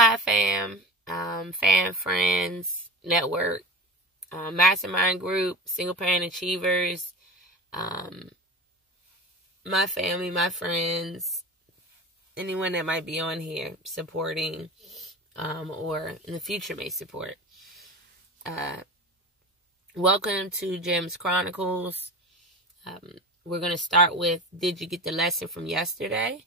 Hi, fam, fan friends, network, mastermind group, single parent achievers, my family, my friends, anyone that might be on here supporting, or in the future may support. Welcome to JEMS Chronicles. We're going to start with, did you get the lesson from yesterday?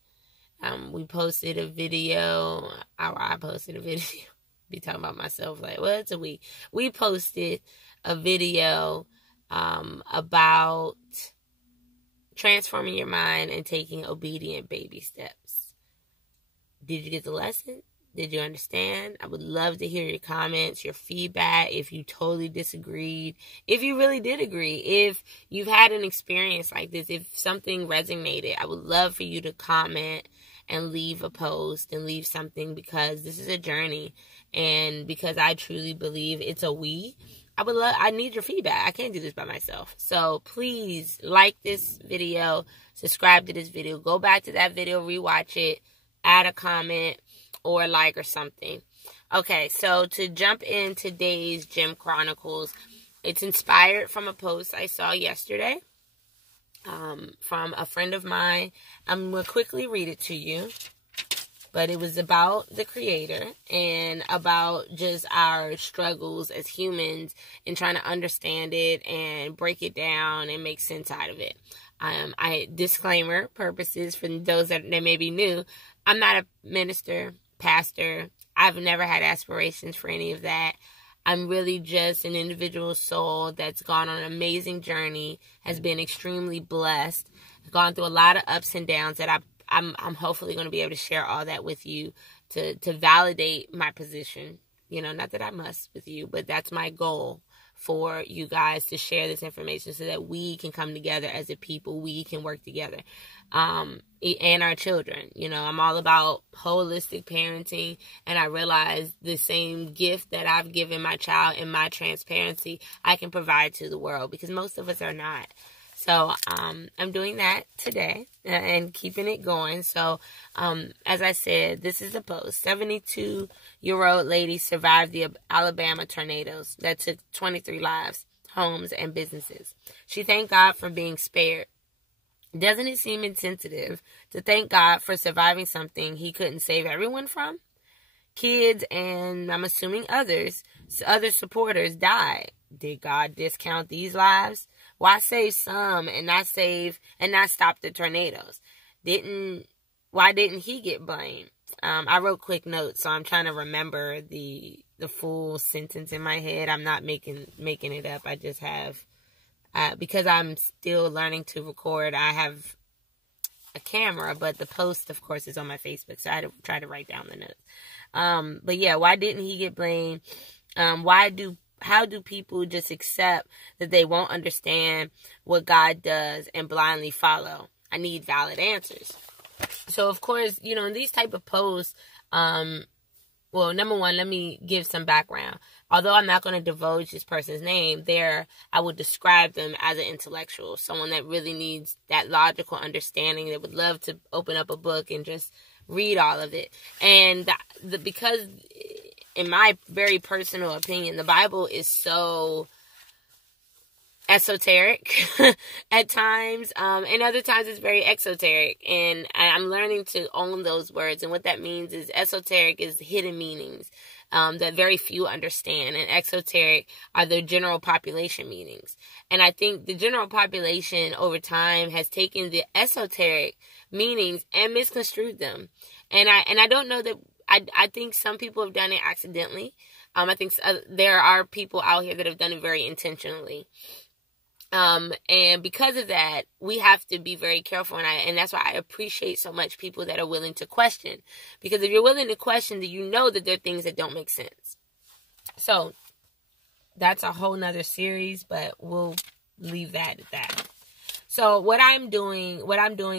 We posted a video, I posted a video, be talking about myself like, well, it's a week. We posted a video about transforming your mind and taking obedient baby steps. Did you get the lesson? Did you understand? I would love to hear your comments, your feedback, if you totally disagreed, if you really did agree, if you've had an experience like this, if something resonated. I would love for you to comment and leave a post and leave something, because this is a journey, and because I truly believe it's a we. I need your feedback. I can't do this by myself. So please like this video, subscribe to this video, go back to that video, rewatch it, add a comment or like or something. Okay, so to jump in today's JEMS Chronicles, it's inspired from a post I saw yesterday from a friend of mine. I'm going to quickly read it to you. But it was about the Creator and about just our struggles as humans and trying to understand it and break it down and make sense out of it. Disclaimer purposes for those that may be new, I'm not a minister, pastor. I've never had aspirations for any of that. I'm really just an individual soul that's gone on an amazing journey, has been extremely blessed, gone through a lot of ups and downs that I'm hopefully going to be able to share all that with you to validate my position. You know, not that I must with you, but that's my goal for you guys, to share this information so that we can come together as a people, we can work together, and our children. You know, I'm all about holistic parenting, and I realize the same gift that I've given my child in my transparency, I can provide to the world, because most of us are not. So, I'm doing that today and keeping it going. So, as I said, this is a post. 72-year-old lady survived the Alabama tornadoes that took 23 lives, homes, and businesses. She thanked God for being spared. Doesn't it seem insensitive to thank God for surviving something he couldn't save everyone from? Kids and, I'm assuming other supporters died. Did God discount these lives? Why save some and not stop the tornadoes? Why didn't he get blamed? I wrote quick notes, so I'm trying to remember the full sentence in my head. I'm not making it up. I just have, because I'm still learning to record, I have a camera, but the post, of course, is on my Facebook, so I had to try to write down the notes. But yeah, why didn't he get blamed? How do people just accept that they won't understand what God does and blindly follow? I need valid answers. So, of course, you know, in these type of posts, well, number one, let me give some background. Although I'm not going to divulge this person's name, I would describe them as an intellectual, someone that really needs that logical understanding, that would love to open up a book and just read all of it. And because, in my very personal opinion, the Bible is so esoteric at times, and other times it's very exoteric, and I'm learning to own those words. And what that means is, esoteric is hidden meanings that very few understand, and exoteric are the general population meanings. And I think the general population over time has taken the esoteric meanings and misconstrued them. And I don't know that. I think some people have done it accidentally. I think there are people out here that have done it very intentionally. And because of that, we have to be very careful. And that's why I appreciate so much people that are willing to question. Because if you're willing to question, then you know that there are things that don't make sense. So that's a whole nother series, but we'll leave that at that. So what I'm doing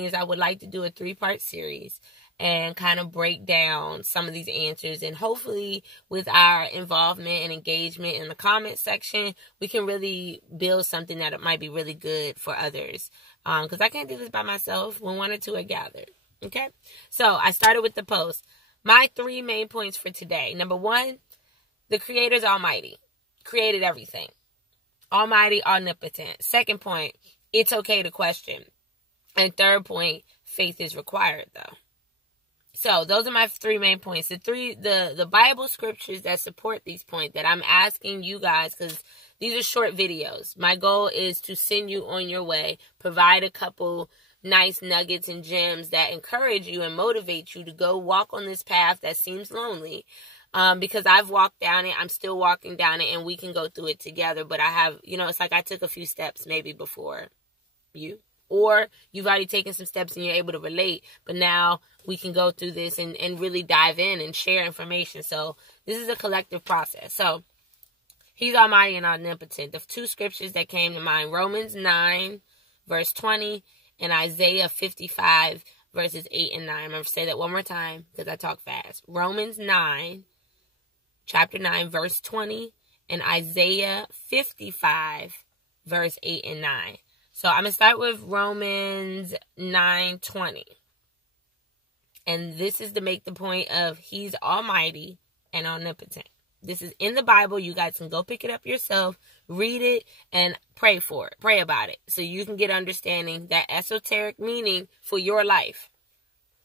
is I would like to do a 3-part series and kind of break down some of these answers. And hopefully with our involvement and engagement in the comment section, we can really build something that might be really good for others. Because I can't do this by myself when one or two are gathered. Okay? So I started with the post. my 3 main points for today. Number 1, the Creator's almighty, created everything. Almighty, omnipotent. Second point, it's okay to question. And third point, faith is required, though. So those are my 3 main points. The Bible scriptures that support these points that I'm asking you guys, because these are short videos. My goal is to send you on your way, provide a couple nice nuggets and gems that encourage you and motivate you to go walk on this path that seems lonely. Because I've walked down it, I'm still walking down it, and we can go through it together. But I have, it's like I took a few steps maybe before you. Or you've already taken some steps and you're able to relate. But now we can go through this and really dive in and share information. So this is a collective process. So he's almighty and omnipotent. The 2 scriptures that came to mind, Romans 9, verse 20, and Isaiah 55, verses 8 and 9. I'm going to say that one more time because I talk fast. Romans 9, chapter 9, verse 20, and Isaiah 55, verse 8 and 9. So I'm going to start with Romans 9:20. And this is to make the point of he's almighty and omnipotent. This is in the Bible. You guys can go pick it up yourself, read it, and pray for it. Pray about it so you can get understanding, that esoteric meaning for your life.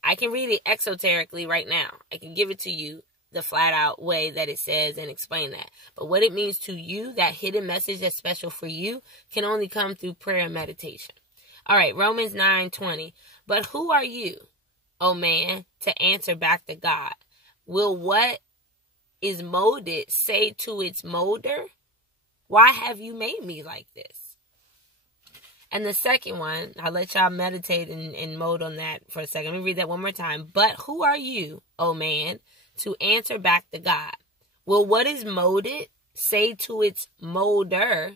I can read it exoterically right now. I can give it to you the flat out way that it says and explain that. But what it means to you, that hidden message that's special for you, can only come through prayer and meditation. All right, Romans 9:20. But who are you, O man, to answer back to God? Will what is molded say to its molder, why have you made me like this? And the second one, I'll let y'all meditate and mold on that for a second. Let me read that one more time. But who are you, O man, to answer back to God? Will what is molded say to its molder,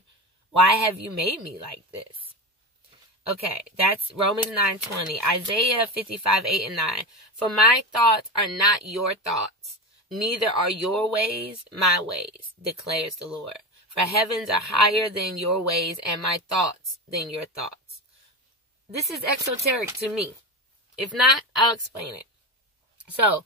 why have you made me like this? Okay, that's Romans 9:20. Isaiah 55, 8 and 9. For my thoughts are not your thoughts, neither are your ways my ways, declares the Lord. For heavens are higher than your ways, and my thoughts than your thoughts. This is exoteric to me. If not, I'll explain it. So,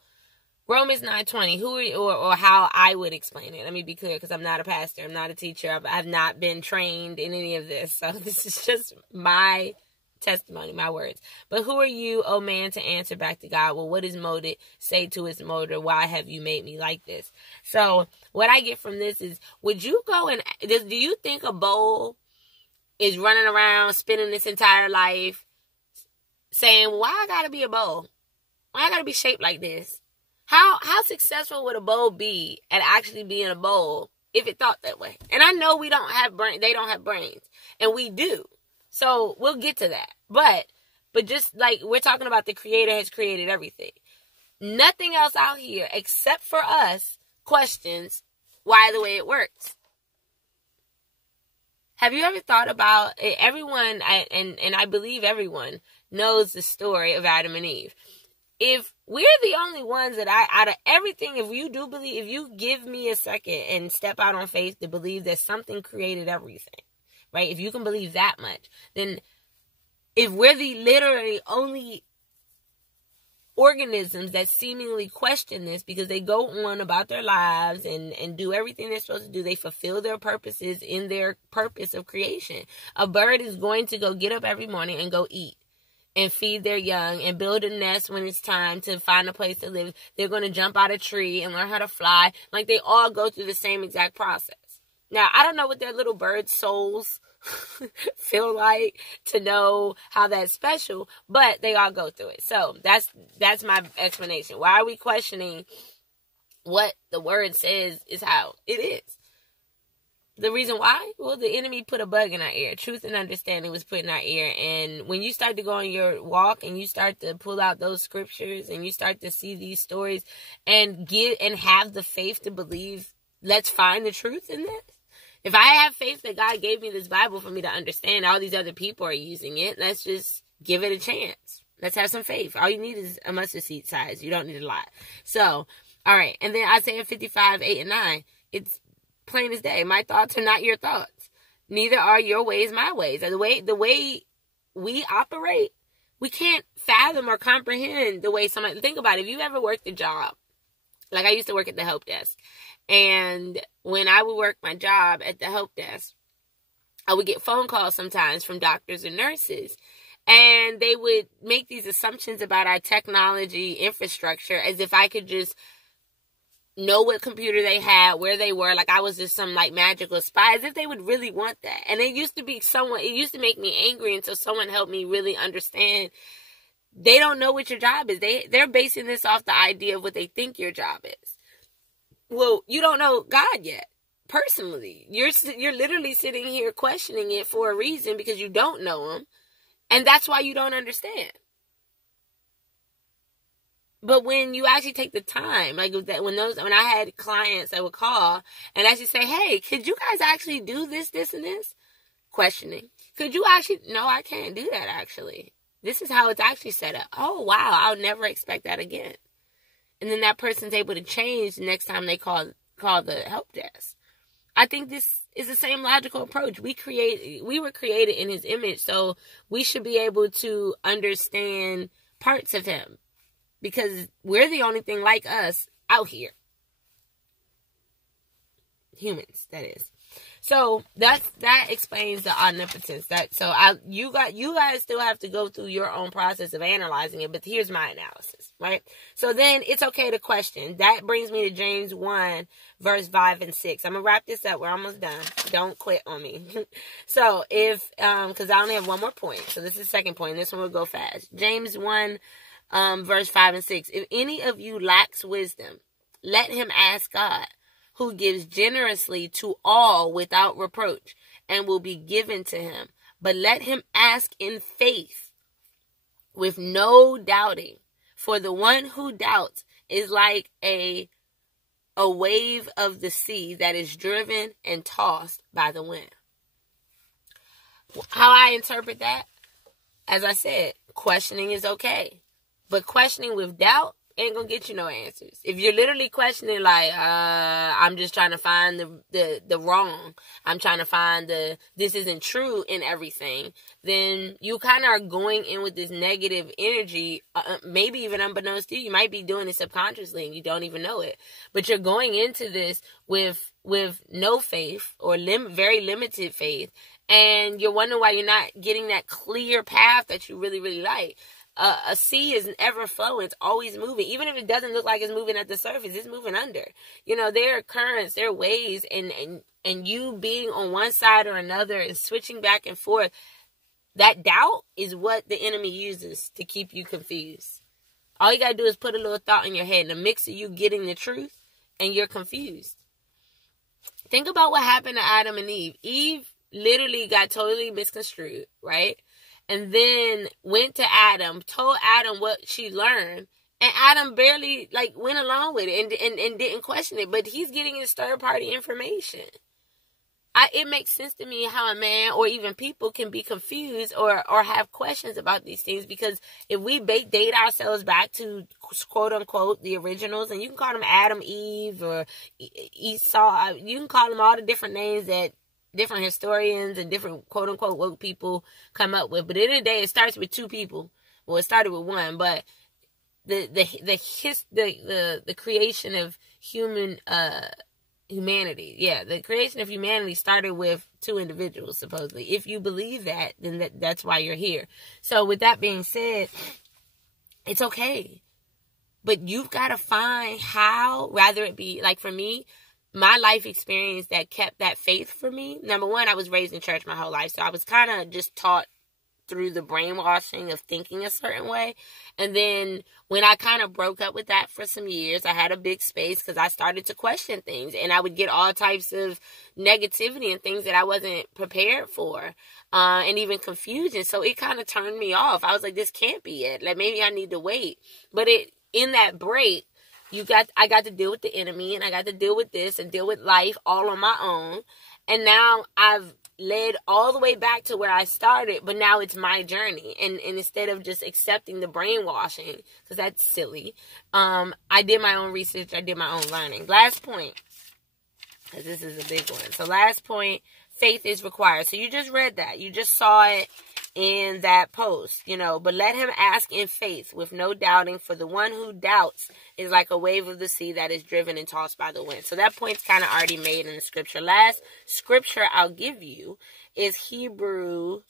Romans 9:20, or how I would explain it. Let me be clear, because I'm not a pastor. I'm not a teacher. I've not been trained in any of this. So this is just my testimony, my words. But who are you, O man, to answer back to God? Well, what is molded say to its molder, why have you made me like this? So what I get from this is, would you go and, do you think a bowl is running around spinning its entire life saying, why I gotta be a bowl? Why I gotta be shaped like this? How successful would a bowl be at actually being a bowl if it thought that way? And I know we don't have they don't have brains, and we do. So we'll get to that. But just like we're talking about, the Creator has created everything. Nothing else out here except for us questions why the way it works. Have you ever thought about it? Everyone, and I believe everyone knows the story of Adam and Eve. If we're the only ones that out of everything, if you do believe, if you give me a second and step out on faith to believe that something created everything, right? If you can believe that much, then if we're the literally only organisms that seemingly question this, because they go on about their lives and do everything they're supposed to do, they fulfill their purposes in their purpose of creation. A bird is going to go get up every morning and go eat and feed their young and build a nest when it's time to find a place to live. They're going to jump out a tree and learn how to fly. Like, they all go through the same exact process. Now, I don't know what their little bird souls feel like to know how that's special, but they all go through it. So that's my explanation. Why are we questioning what the word says is how it is? The reason why? Well, the enemy put a bug in our ear. Truth and understanding was put in our ear. And when you start to go on your walk and you start to pull out those scriptures and you start to see these stories and have the faith to believe, let's find the truth in this. If I have faith that God gave me this Bible for me to understand, all these other people are using it, let's just give it a chance. Let's have some faith. All you need is a mustard seed size. You don't need a lot. So, all right. And then Isaiah 55, 8 and 9. It's plain as day. My thoughts are not your thoughts. Neither are your ways my ways. The way we operate, we can't fathom or comprehend the way somebody... Think about it. If you ever worked a job Like, I used to work at the help desk. And when I would work my job at the help desk, I would get phone calls sometimes from doctors and nurses. And they would make these assumptions about our technology infrastructure as if I could just know what computer they had, where they were, like I was just some like magical spy, as if they would really want that. And it used to make me angry until someone helped me really understand they don't know what your job is. They're basing this off the idea of what they think your job is. Well, you don't know God yet. Personally, you're literally sitting here questioning it for a reason because you don't know him, and that's why you don't understand. But when you actually take the time, like when I had clients that would call and actually say, "Hey, could you guys actually do this, this, and this?" Questioning, could you actually? No, I can't do that. Actually, this is how it's actually set up. Oh wow, I'll never expect that again. And then that person's able to change the next time they call the help desk. I think this is the same logical approach. We were created in his image, so we should be able to understand parts of him because we're the only thing like us out here. Humans, that is. So that explains the omnipotence. You guys still have to go through your own process of analyzing it, but here's my analysis, right? So then it's okay to question. That brings me to James 1, verse 5 and 6. I'm gonna wrap this up. We're almost done. Don't quit on me. So because I only have one more point. So this is the second point. This one will go fast. James 1, verse 5 and 6. If any of you lacks wisdom, let him ask God, who gives generously to all without reproach, and will be given to him. But let him ask in faith, with no doubting. For the one who doubts is like a wave of the sea that is driven and tossed by the wind. How I interpret that, as I said, questioning is okay. But questioning with doubt ain't gonna get you no answers. If you're literally questioning like, I'm just trying to find the wrong, I'm trying to find this isn't true in everything, then you kind of are going in with this negative energy, maybe even unbeknownst to you. You might be doing it subconsciously and you don't even know it. But you're going into this with no faith or very limited faith, and you're wondering why you're not getting that clear path that you really, really like. A sea is ever flowing. It's always moving. Even if it doesn't look like it's moving at the surface, it's moving under. There are currents, there are waves, and you being on one side or another and switching back and forth, that doubt is what the enemy uses to keep you confused. All you got to do is put a little thought in your head, and a mix of you getting the truth, and you're confused. Think about what happened to Adam and Eve. Eve literally got totally misconstrued, right? And then went to Adam, told Adam what she learned. And Adam barely went along with it and didn't question it. But he's getting his third party information. It makes sense to me how a man or even people can be confused or have questions about these things. Because if we date ourselves back to quote unquote the originals, and you can call them Adam, Eve, or Esau. You can call them all the different names that different historians and different quote-unquote woke people come up with. But at the end of the day, it starts with two people. Well, it started with one, but the creation of humanity. Yeah, the creation of humanity started with two individuals, supposedly. If you believe that, then that's why you're here. So with that being said, it's okay. But you've got to find how, rather it be, like for me, my life experience that kept that faith for me. Number one, I was raised in church my whole life. So I was kind of just taught through the brainwashing of thinking a certain way. And then when I kind of broke up with that for some years, I had a big space because I started to question things. And I would get all types of negativity and things that I wasn't prepared for. And even confusion. So it kind of turned me off. I was like, this can't be it. Like maybe I need to wait. But in that break, I got to deal with the enemy, and I got to deal with this and deal with life all on my own. And now I've led all the way back to where I started, but now it's my journey. And instead of just accepting the brainwashing, because that's silly, I did my own research. I did my own learning. Last point, because this is a big one. So last point, faith is required. So you just read that. You just saw it in that post, but let him ask in faith with no doubting, for the one who doubts is like a wave of the sea that is driven and tossed by the wind. So that point's kind of already made in the scripture. Last scripture I'll give you is Hebrew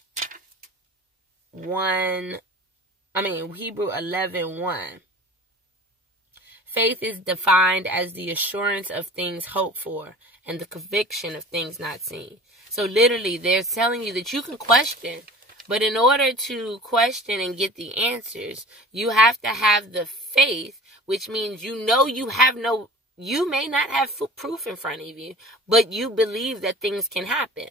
11:1. Faith is defined as the assurance of things hoped for and the conviction of things not seen. So literally, they're telling you that you can question, but in order to question and get the answers, you have to have the faith, which means you may not have proof in front of you, but you believe that things can happen.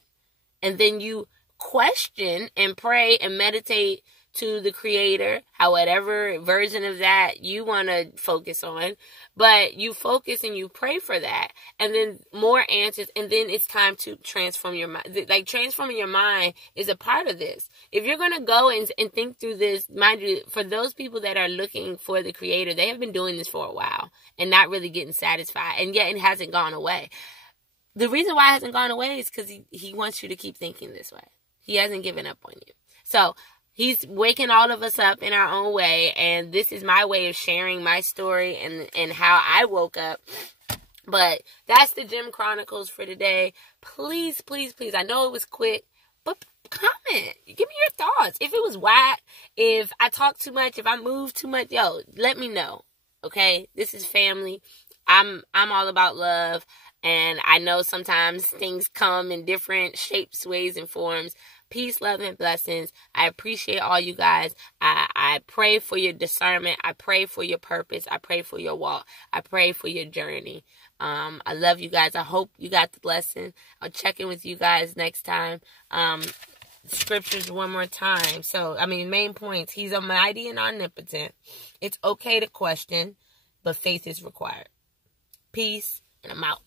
And then you question and pray and meditate to the Creator, whatever version of that you want to focus on, but you focus and you pray for that, and then more answers, and then it's time to transform your mind. Like, transforming your mind is a part of this. If you're going to go and think through this, mind you, for those people that are looking for the Creator, they have been doing this for a while and not really getting satisfied, and yet it hasn't gone away. The reason why it hasn't gone away is because he wants you to keep thinking this way. He hasn't given up on you. So He's waking all of us up in our own way, and this is my way of sharing my story and how I woke up. But that's the JEMS Chronicles for today. Please, please, please. I know it was quick, but comment. Give me your thoughts. If it was whack, if I talk too much, if I move too much, let me know. Okay? This is family. I'm all about love, and I know sometimes things come in different shapes, ways, and forms. Peace, love, and blessings. I appreciate all you guys. I pray for your discernment. I pray for your purpose. I pray for your walk. I pray for your journey. I love you guys. I hope you got the lesson. I'll check in with you guys next time. Scriptures one more time. So, main points. He's almighty and omnipotent. It's okay to question, but faith is required. Peace, and I'm out.